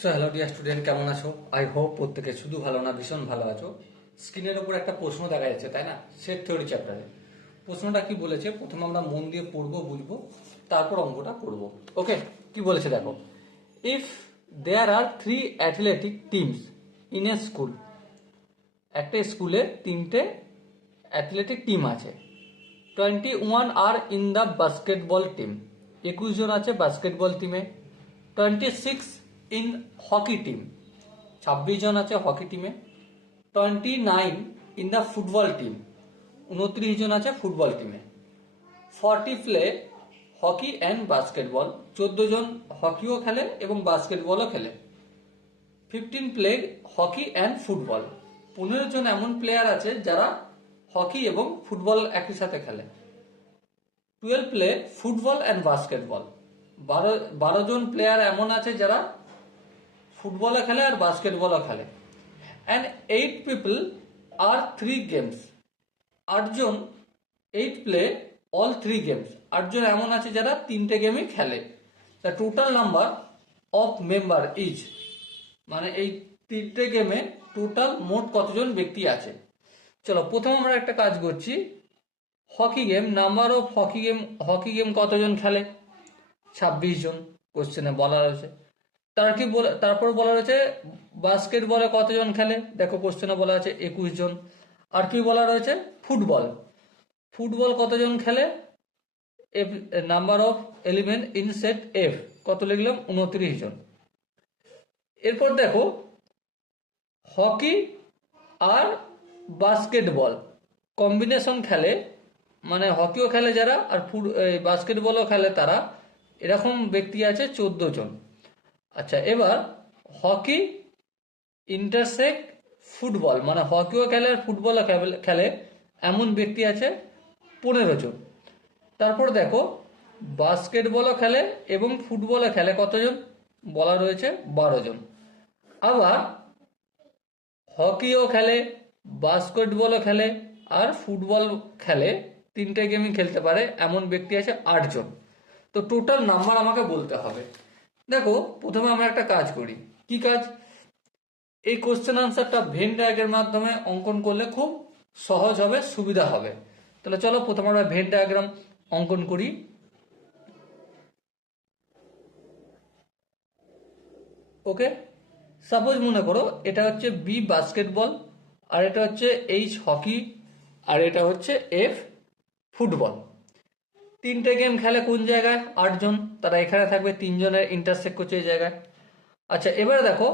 So hello dear student, কেমন আছো? I hope প্রত্যেকে শুধু ভালো না, ভীষণ ভালো আছো। স্ক্রিনের উপর একটা প্রশ্ন দেখা যাচ্ছে, তাই না? সেট থিওরি চ্যাপ্টারে প্রশ্নটা কি বলেছে, প্রথমে আমরা মন দিয়ে পড়বো, বুঝবো, তারপর অঙ্কটা করব। ওকে, কি বলেছে দেখো। If there are 3 athletic teams in a school, একটা স্কুলে 3টে অ্যাথলেটিক টিম আছে। 21 are in the basketball team, 21 জন আছে বাস্কেটবল টিমে। 26 ইন হকি টিম, 26 জন আছে হকি টিমে। 29 ইন দ্য ফুটবল টিম, 29 জন আছে ফুটবল টিমে। 40 প্লে হকি অ্যান্ড বাস্কেটবল, 14 জন হকিও খেলে এবং বাস্কেটবলও খেলে। 15 প্লে হকি অ্যান্ড ফুটবল, 15 জন এমন প্লেয়ার আছে যারা হকি এবং ফুটবল একই সাথে খেলে। 12 প্লে ফুটবল অ্যান্ড বাস্কেটবল, 12 জন প্লেয়ার এমন আছে যারা ফুটবলও খেলে আর বাস্কেটবলও খেলে। অ্যান্ড 8 পিপল আর 3 গেমস, 8 জন, 8 প্লে অল 3 গেমস, 8 জন এমন আছে যারা 3টে গেমই খেলে। The total number of member is, মানে এই 3টে গেমে টোটাল মোট কতজন ব্যক্তি আছে। চলো প্রথম আমরা একটা কাজ করছি। Hockey game, number of hockey game কতজন খেলে? 26 জন কোশ্চেনে বলা রয়েছে। তারপর বলা রয়েছে বাস্কেটবলে কতজন খেলে, দেখো কোশ্চেনে বলা আছে 21 জন। আর কি বলা রয়েছে? ফুটবল, ফুটবল কতজন খেলে? F, number of 11 in shed F, কত লিখলাম? 29 জন। এরপর দেখো হকি আর বাস্কেটবল কম্বিনেশন খেলে, মানে হকিও খেলে যারা আর বাস্কেটবলও খেলে তারা, এরকম ব্যক্তি আছে 14 জন। আচ্ছা, এবার হকি ইন্টারসেক্ট ফুটবল, মানে হকিও খেলে আর ফুটবলও খেলে, এমন ব্যক্তি আছে 15 জন। তারপর দেখো বাস্কেটবলও খেলে এবং ফুটবলও খেলে কতজন? বলা রয়েছে 12 জন। আবার হকিও খেলে, বাস্কেটবলও খেলে আর ফুটবল খেলে, 3টে গেমই খেলতে পারে এমন ব্যক্তি আছে 8 জন। তো টোটাল নাম্বার আমাকে বলতে হবে। দেখো প্রথমে আমরা একটা কাজ করি। কি কাজ? এই কোশ্চেন আনসারটা ভেন ডায়াগ্রামের মাধ্যমে অঙ্কন করলে খুব সহজ হবে, সুবিধা হবে। তাহলে চলো প্রথমে আমরা ভেন ডায়াগ্রাম অঙ্কন করি। ওকে, সাপোজ মনে করো এটা হচ্ছে বি বাস্কেটবল, আর এটা হচ্ছে এইচ হকি, আর এটা হচ্ছে এফ ফুটবল। 3টে গেম খেলে কোন জায়গায়? 8 জন, তারা এখানে থাকবে, 3 জনের ইন্টারসেক্ট করছে এই জায়গায়। আচ্ছা এবারে দেখো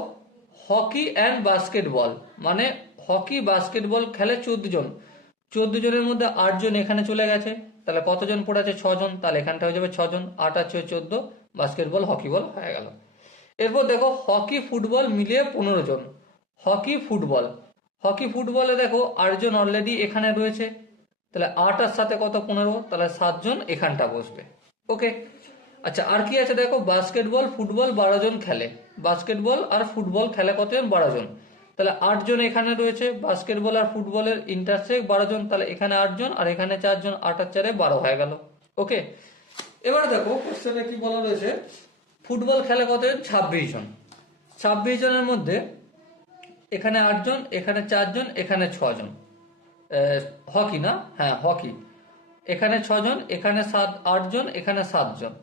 হকি অ্যান্ড বাস্কেটবল, মানে হকি বাস্কেটবল খেলে 14 জন, 14 জনের মধ্যে 8 জন এখানে চলে গেছে, তাহলে কতজন পড়ে আছে? 6 জন, তাহলে এখানটা হয়ে যাবে 6 জন, 8 আর 14, বাস্কেটবল হকি বল হয়ে গেল। এরপর দেখো হকি ফুটবল মিলিয়ে 15 জন। হকি ফুটবল, হকি ফুটবলে দেখো 8 জন অলরেডি এখানে রয়েছে, তাহলে 8 আর সাথে কত? 15, তাহলে 7 জন এখানটা বসবে। ওকে, আচ্ছা আর কি আছে দেখো, বাস্কেটবল ফুটবল 12 জন খেলে, বাস্কেটবল আর ফুটবল খেলে কতজন? 12 জন, তাহলে 8 জন এখানে রয়েছে, বাস্কেটবল আর ফুটবলের ইন্টারসেক্ট 12 জন, তাহলে এখানে 8 জন আর এখানে 4 জন, 8 আর 4-এ 12 হয়ে গেল। ওকে, এবার দেখো কোশ্চেনে কি বলা রয়েছে, ফুটবল খেলে কতজন? 26 জন। 26 জনের মধ্যে এখানে 8 জন, এখানে 4 জন, এখানে 6 জন। হকি না, হ্যাঁ হকি, এখানে 6 জন, এখানে 8 জন, এখানে 7 জন,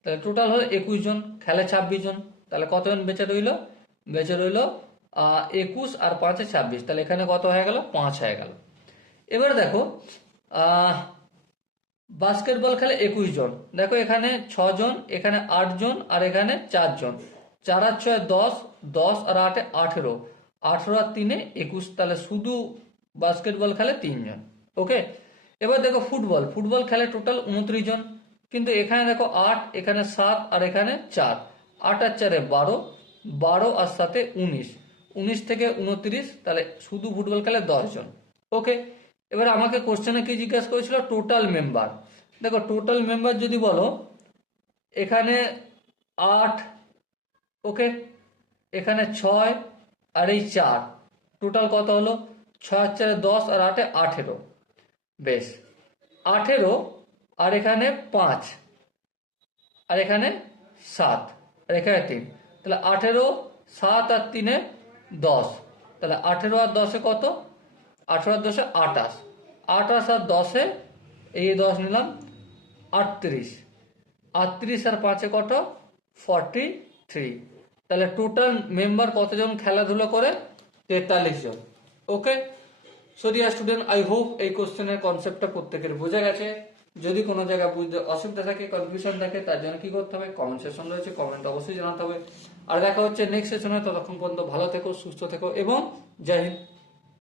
তাহলে টোটাল হলো 21 জন, খেলে 26 জন, তাহলে কতজন বেঁচে রইল? বেঁচে রইল 21 আর 5-এ 26, তাহলে এখানে কত হয়ে গেল? 5 হয়ে গেল। এবার দেখো আহ বাস্কেটবল খেলে 21 জন, দেখো এখানে 6 জন, এখানে 8 জন আর এখানে 4 জন, 4 আর 6 10, 10 আর 8-এ 18, 18 আর 3-এ 21, তাহলে শুধু বাস্কেটবল খেলে 3 জন। ওকে, এবার দেখো ফুটবল, ফুটবল খেলে টোটাল 29 জন, কিন্তু এখানে দেখো 8, এখানে 7 আর এখানে 4, 8 আর 4-এ 12, 12 আর 7-এ 19, 19 থেকে 29, তাহলে শুধু ফুটবল খেলে 10 জন। ওকে, এবার আমাকে কোশ্চেনে কি জিজ্ঞাসা করেছিল? Total member. দেখো টোটাল মেম্বার যদি বলো, এখানে 8, ওকে, এখানে 6 আর এই 4, টোটাল কত হলো? 6 আর 4-এ 10 আর 8-এ 18, বেশ, 18 আর এখানে 5 আর এখানে 7 আর এখানে 3, তাহলে 18 7 আর 3 10, তাহলে 18 আর 10 কত? 18 আর 10 28, 28 আর 10 এই 10 নিলাম 38, 38 আর 5 কত? 43। তাহলে টোটাল মেম্বার কতজন খেলাধুলো করে? 43 জন। Okay, so dear student, I hope এই কোশ্চেনের কনসেপ্টটা প্রত্যেকের বোঝা গেছে। যদি কোনো জায়গায় বুঝতে অসুবিধা থাকে, কনফিউশন থাকে, তার জন্য কি করতে হবে? কমেন্ট সেকশন রয়েছে, কমেন্ট অবশ্যই জানাতে হবে। আর দেখা হচ্ছে নেক্সট সেশনে। ততক্ষণ পর্যন্ত ভালো থেকো, সুস্থ থেকো এবং জয় হিন্দ।